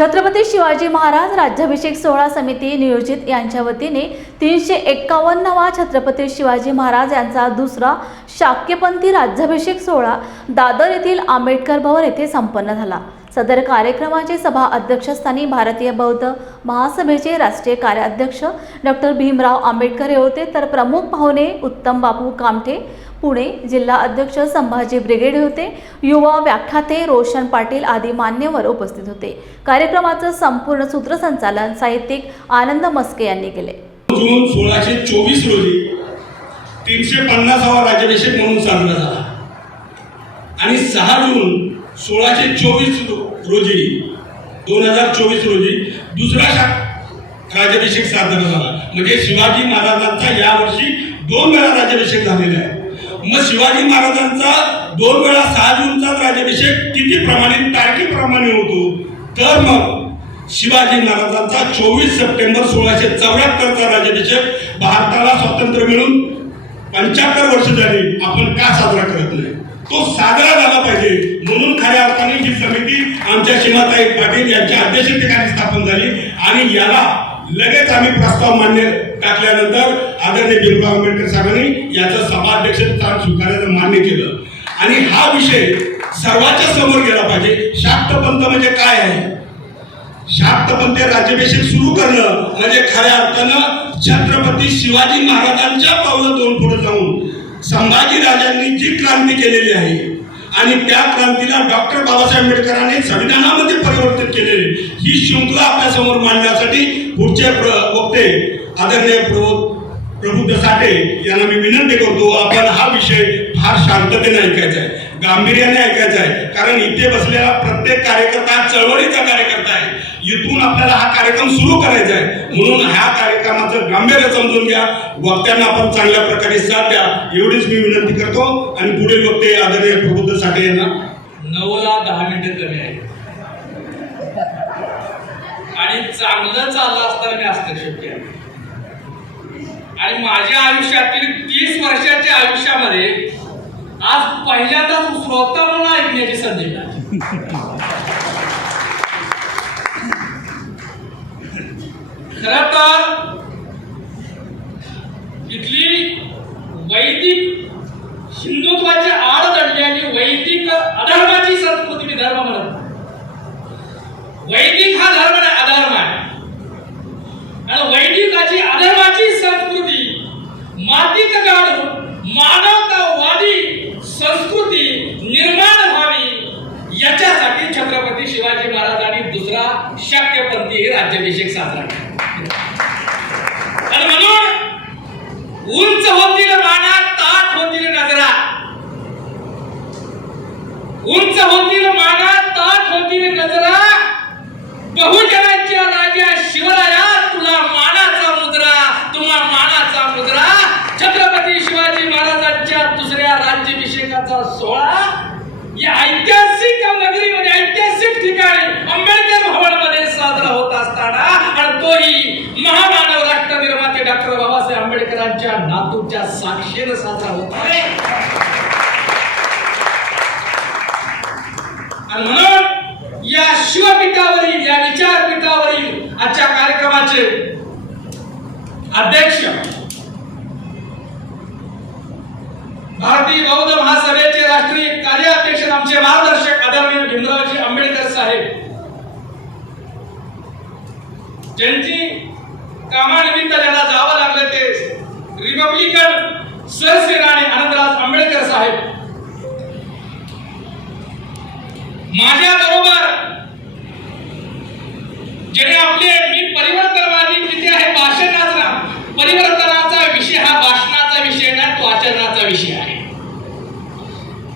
छत्रपती शिवाजी महाराज राज्याभिषेक सोहळा समिती नियोजित यांच्या वतीने तीनशे एक्कावन्नवा छत्रपती शिवाजी महाराज यांचा दुसरा शाक्यपंथी राज्याभिषेक सोहळा दादर येथील आंबेडकर भवन येथे संपन्न झाला. सदर कार्यक्रमाचे सभा अध्यक्षस्थानी भारतीय बौद्ध महासभेचे राष्ट्रीय कार्याध्यक्ष डॉक्टर भीमराव आंबेडकर हे होते. तर प्रमुख पाहुणे उत्तम बापू कामठे पुणे जिल्हा अध्यक्ष संभाजी ब्रिगेड होते. युवा व्याख्याते रोशन पाटील आदी मान्यवर उपस्थित होते. कार्यक्रमाचं संपूर्ण सूत्रसंचालन साहित्यिक आनंद मस्के यांनी केले. जून सोळाशे चोवीस रोजी तीनशे पन्नासावा राज्याभिषेक म्हणून साजरा झाला. आणि सहा जून सोळाशे चोवीस रोजी दोन हजार चोवीस रोजी दुसरा राज्याभिषेक साजरा झाला. म्हणजे शिवाजी महाराजांचा यावर्षी दोन वेळा राज्याभिषेक झालेला आहे. मग शिवाजी महाराजांचा दोन वेळा सहा जूनचा राज्याभिषेक किती प्रमाणित तारखेप्रमाणे होतो? तर मग शिवाजी महाराजांचा चोवीस सप्टेंबर सोळाशे चौऱ्याहत्तरचा राज्याभिषेक भारताला स्वातंत्र्य मिळून पंच्याहत्तर वर्ष झाली. आपण का साजरा करत नाही? तो साजरा झाला पाहिजे. म्हणून खऱ्या अर्थाने ही समिती आमच्या सीमाताई पाटील यांच्या अध्यक्षतेखाली स्थापन झाली. आणि याला लगेच आम्ही प्रस्ताव मान्य टाकल्यानंतर आदरणीय भीमराव आंबेडकर साहेबांनी याचं सभाध्यक्ष स्थान स्वीकारायचं मान्य केलं. आणि हा विषय सर्वांच्या समोर गेला पाहिजे. शाक्तपंथ म्हणजे काय आहे? शाक्तपंथी राज्याभिषेक सुरू करणं म्हणजे खऱ्या अर्थानं छत्रपती शिवाजी महाराजांच्या पावलं दोन पुढे जाऊन संभाजी राजांनी जी क्रांती केलेली आहे आणि त्या क्रांतीला डॉक्टर बाबासाहेब आंबेडकरांनी संविधानामध्ये परिवर्तित केलेले ही शृंखला आपल्यासमोर मांडण्यासाठी पुढचे प्र वक्ते आदरणीय प्रभू प्रबुद्ध साठे यांना मी विनंती करतो आपण हा विषय फार शांततेने ऐकायचा आहे गांभीर्याने ऐकायचा आहे. कारण इथे बसलेला प्रत्येक कार्यकर्ता चळवळीचा कार्यकर्ता इथून आपल्याला हा कार्यक्रम सुरू करायचा आहे म्हणून ह्या कार्यक्रमाचं गांभीर्य समजून घ्या. वक्त्यांना आपण चांगल्या प्रकारे साथ द्या. एवढीच मी विनंती करतो. आणि पुढील वक्ते आदरणीय प्रबुद्ध साठे यांना. नऊला दहा मिनिटं कमी आहे. आणि चांगलं चाललं असताना मी हस्तक्षेप केला आणि माझ्या आयुष्यातील तीस वर्षाच्या आयुष्यामध्ये आज पहिल्यांदाच श्रोता म्हणून ऐकण्याची संधी मिळाली. खर तर इथली वैदिक हिंदुत्वाच्या आड दडलेली वैदिक अधर्माची संस्कृती मी धर्म म्हणत वैदिक हा धर्म नाही अधर्म आहे. आणि वैदिकाची अधर्माची संस्कृती मातीत काढून मानवतावादी संस्कृती निर्माण व्हावी याच्यासाठी छत्रपती शिवाजी महाराजांनी दुसरा शाक्यपंथी राज्याभिषेक साजरा केला. सोहळा या ऐतिहासिक नगरीमध्ये ऐतिहासिक ठिकाणी आंबेडकर भवनमध्ये साजरा होत असताना आणि तोही महामानव राष्ट्र निर्माते डॉक्टर बाबासाहेब आंबेडकरांच्या नातूच्या साक्षीनं साजरा होत आहे. आणि म्हणून या शिवपीठावरील या विचारपीठावरील आजच्या कार्यक्रमाचे अध्यक्ष भारतीय बौद्ध महासभेचे राष्ट्रीय कार्याध्यक्ष आमचे मार्गदर्शक आदरणीय भीमरावजी आंबेडकर साहेब ज्यांची कामानिमित्त ज्यांना जावं लागलं ते रिपब्लिकन सरसेनानी आनंदराज आंबेडकर साहेब. माझ्या बरोबर ज्याने आपले मी परिवर्तनवादी किती आहे भाषण परिवर्तनाचा विषय हा भाषणाचा विषय नाही तो आचरणाचा विषय आहे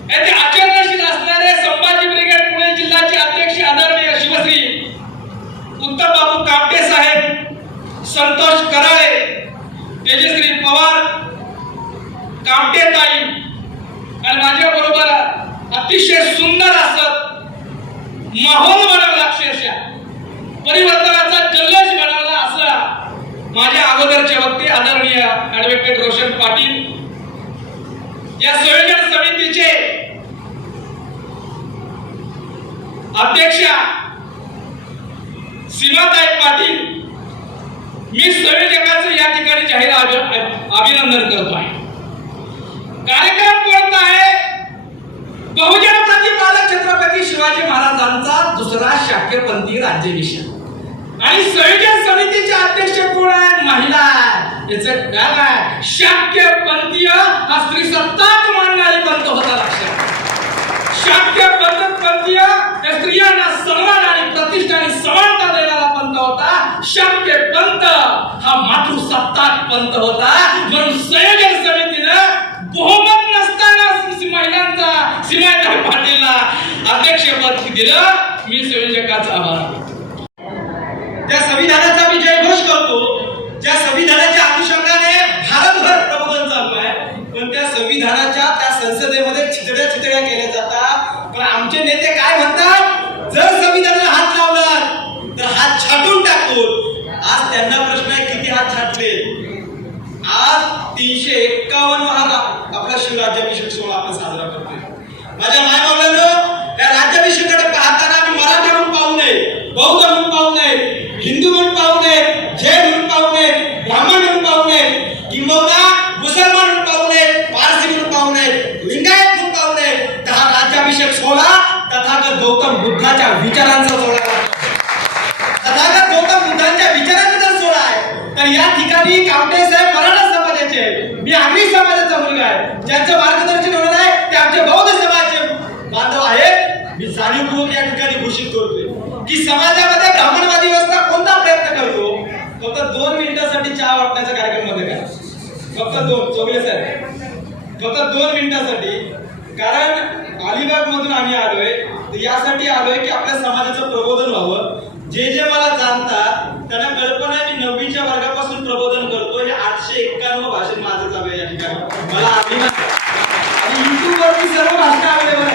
येथे आचरणशील असणारे संभाजी ब्रिगेड पुणे जिल्ह्याचे अध्यक्ष आदरणीय शिवश्री उत्तम बाबू कापटे साहेब संतोष कराळे तेजश्री पवार कामटे ताई आणि माझ्या बरोबर अतिशय सुंदर असत माहोल बनवला अक्षरशः. परिवर्तनाचा जल्लोष बनवला असा माझ्या अगोदरचे वक्ते आदरणीय ऍडव्होकेट रोशन पाटील. या संयोजन समितीचे अध्यक्ष सीमाताई पाटील. मी संयोजक या ठिकाणी जाहीर अभिनंदन करतो आहे. कार्यक्रम कोणता आहे? बहुजन प्रतिपालक छत्रपती शिवाजी महाराजांचा दुसरा शाक्यपंथी राज्याभिषेक आणि संयोजन समितीचे अध्यक्ष कोण आहे महिला याचं नाव आहे शाक्यपंथीय हा स्त्री सत्ताच मानणारी पंत होता लक्षात शाक्य पंथीय स्त्रियांना सन्मान आणि प्रतिष्ठा आणि समान शक्य पंत हा मातृसत्ताक पंत होता. म्हणून संयोजन समितीनं बहुमत नसताना महिलांचा सीमाताई पाटीलला अध्यक्षपद दिलं. मी संयोजकाचा आभार त्या संविधानाचा मी जयघोष करतो. ज्या संविधानाच्या अनुषंगाने भारतभर प्रबोधन चालू आहे पण त्या संविधानाच्या त्या संसदेमध्ये चितड्या चितड्या केल्या जातात पण आमचे नेते काय म्हणतात जर संविधानाला हात लावला तर हात छाटून टाकून आज त्यांना प्रश्न आहे किती आज तीनशे एक्कावन्न हा आपला शिवराज्याभिषेक सोहळा आपण साजरा करतोय. माझ्या मायबाबांनो या राज्याभिषेकाकडे पाहताना आम्ही मराठा म्हणून पाहू नये बौद्ध म्हणून पाहू नये हिंदू म्हणून पाहू नये जैन म्हणून पाहू नये ब्राह्मण म्हणून पाहू नये किंबहुना मुसलमान म्हणून पाहू नये पारसी म्हणून पाहू नये लिंगायत म्हणून पाहू नये तर हा राज्याभिषेक सोहळा तथागत गौतम बुद्धाच्या विचारांचा सोहळा आहे. तथागत गौतम बुद्धांच्या विचारांचा जर सोहळा आहे तर या ठिकाणी कावटे साहेब मराठा समाजाचे आहेत. मी म्हणजे आगरी समाजाचा मुलगा आहे. ज्यांचं मार्गदर्शन होणार आहे ते आमचे बौद्ध समाजाचे बांधव आहेत. मी जाणीवपूर्वक या ठिकाणी घोषित करतोय की समाजामध्ये ब्राह्मणवादी व्यवस्था कोणता प्रयत्न करतो? फक्त दोन मिनिटासाठी चहा वाटण्याचा कार्यक्रममध्ये काय फक्त दोन. चौगले साहेब. फक्त दोन मिनिटासाठी. कारण अलिबाग मधून आम्ही आलोय. तर यासाठी आलोय की आपल्या समाजाचं प्रबोधन व्हावं. जे जे मला माझं चालू आहे या ठिकाणी मला अभिमान आहे. आणि